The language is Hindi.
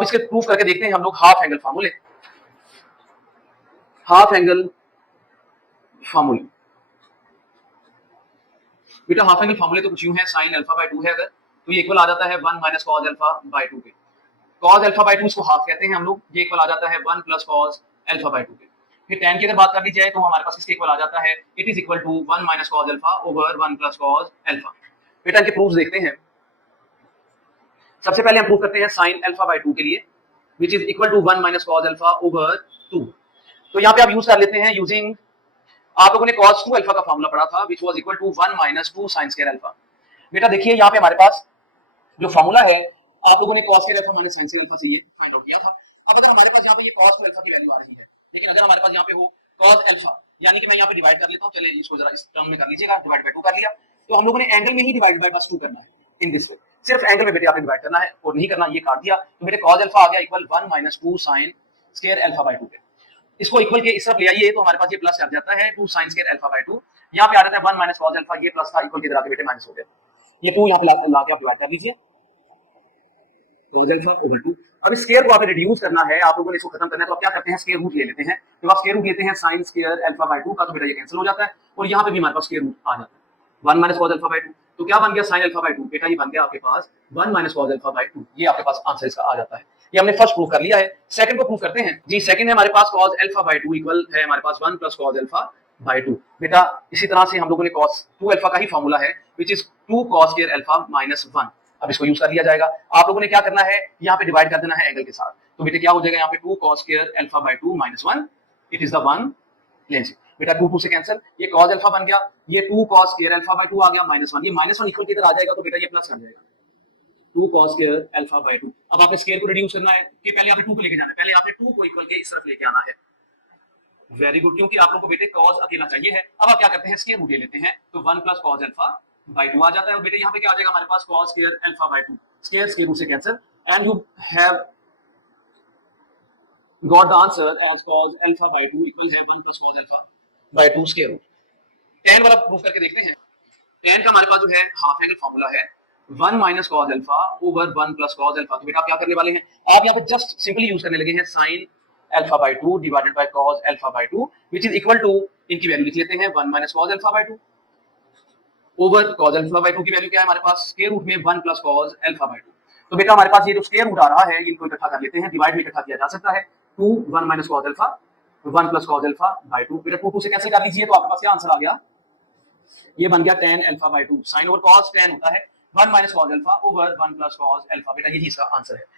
अब इसके प्रूफ करके देखते हैं हम लोग हाफ एंगल फार्मूले। हाफ एंगल फार्मूले बेटा, हाफ एंगल फार्मूले तो कुछ यूं है, साइन अल्फा बाय 2 है अगर, तो ये इक्वल आ जाता है 1 माइनस कॉस अल्फा बाय 2 के। कॉस अल्फा बाय 2 इसको हाफ कहते हैं हम लोग, ये इक्वल आ जाता है 1 प्लस कॉस अल्फा बाय 2 के। फिर tan की अगर बात कर ली जाए तो हमारे पास इसके इक्वल आ जाता है, it is equal to 1 minus cos alpha over 1 plus cos alpha. बेटा इनके प्रूफ्स देखते हैं। सबसे पहले हम प्रूफ करते हैं साइन अल्फा बाय 2 के लिए, which is equal to 1 minus cos alpha over 2। तो यहाँ पे आप यूज कर लेते हैं यूजिंग, आप लोगों ने cos 2 अल्फा का फार्मूला पढ़ा था, which was equal to 1 minus 2 sin square alpha. बेटा देखिए यहाँ पे हमारे पास जो फार्मूला है, आप लोगों ने cos square alpha minus sin square alpha से ये फाइंड आउट किया था। अब अगर हमारे पास यहाँ पे ये cos 2 अल्फा की वैल्यू आ रही है, लेकिन अगर हमारे पास यहाँ पे हो cos अल्फा, यानी कि मैं यहाँ पे डिवाइड कर लेता हूँ, चलिए इसको जरा इस टर्म में कर लीजिएगा, डिवाइड बाय 2 कर लिया, तो हम लोगों ने एंगल में ही डिवाइड बाय बस 2 करना है इन दिस वे, सिर्फ एंगल में बेटे आपने डिवाइड करना है और नहीं करना, ये काट दिया, तो बेटे cos अल्फा आ गया equal 1 minus 2 sin square alpha by 2 के। इसको इक्वल के इस तरफ ले आइए तो हमारे पास ये प्लस आ जाता है 2 sin स्क्वायर अल्फा बाय 2। यहाँ पे आ जाता है 1 माइनस cos अल्फा, ये प्लस था इक्वल के इधर आके बेटे माइनस हो गया, ये 2 यहाँ पे ला के आप डिवाइड कर लीजिए cos अल्फा ओवर 2। अब इस स्क्वायर को आपने रिड्यूस करना है, आप लोगों ने इसको खत्म करना है, तो आप क्या करते हैं स्क्वायर रूट ले लेते हैं। तो आप स्क्वायर रूट लेते हैं sin स्क्वायर अल्फा बाय 2 का, तो बेटा ये कैंसिल हो जाता है और यहाँ पे भी हमारे पास स्क्वायर रूट आ जाता है 1 माइनस cos अल्फा बाय 2। तो क्या बन गया sin अल्फा बाय 2, बेटा ये बन गया आपके पास 1 माइनस cos अल्फा बाय 2, ये आपके पास आंसर इसका आ जाता है। ये हमने फर्स्ट प्रूफ कर लिया है। सेकंड को प्रूफ करते हैं जी। सेकंड है हमारे पास cos अल्फा बाय 2 इक्वल है हमारे पास 1 प्लस cos अल्फा बाय 2। बेटा इसी तरह से हम लोगों ने cos 2 अल्फा का ही फार्मूला है, which is 2 cos square alpha minus 1। अब इसको यूज कर लिया जाएगा। आप लोगों ने क्या करना है, यहाँ पे डिवाइड कर देना है एंगल के साथ, तो बेटे क्या हो जाएगा यहाँ पे 2 cos square alpha by 2 minus 1, it is the one lens. बेटा 2 2 से कैंसिल, ये cos अल्फा बन गया, ये 2 cos स्क्वायर अल्फा बाय 2 आ गया माइनस 1, ये माइनस 1 इक्वल के इधर आ जाएगा, तो बेटा ये प्लस कर जाएगा 2 cos स्क्वायर अल्फा बाय 2। अब आपने स्क्वायर को रिड्यूस करना है कि पहले आपने 2 को लेके जाना है, पहले आपने 2 को इक्वल के इस तरफ लेके आना है। वेरी गुड, क्योंकि आप लोगों को बेटे cos अकेला चाहिए है। अब आप क्या करते हैं स्क्वायर रूट ले लेते हैं, तो 1 प्लस cos अल्फा बाय 2 आ जाता है और बेटे यहाँ पे क्या आ जाएगा हमारे पास cos square alpha by 2, square square root से cancel, and you have got the answer as cos alpha by 2 equal है 1 plus cos alpha by 2 square root। tan वाला प्रूफ करके देखते हैं। tan का हमारे पास जो है हाफ एंगल फार्मूला है 1 minus cos alpha over 1 plus cos alpha। तो बेटा आप क्या करने वाले हैं, आप यहाँ पे जस्ट सिंपली यूज करने लगे हैं sin alpha by 2 divided by cos alpha by 2, which is equal to, इनकी वैल्यू लिख लेते हैं 1 minus cos alpha by 2 over cos alpha by 2 की वैल्यू क्या है हमारे पास स्क्वायर रूट में 1 plus cos alpha by 2। तो बेटा हमारे पास ये जो स्क्वायर रूट आ रहा है इनको इकट्ठा कर लेते हैं, डिवाइड में इकट्ठा किया जा सकता है, 2 1 minus cos alpha 1 plus cos alpha by 2। बेटा 2 2 से कैंसिल कर लीजिए, तो आपके पास क्या आंसर आ गया, ये बन गया tan alpha by 2, sin over cos tan होता है 1 minus cos alpha over 1 plus cos alpha. बेटा यही इसका आंसर है।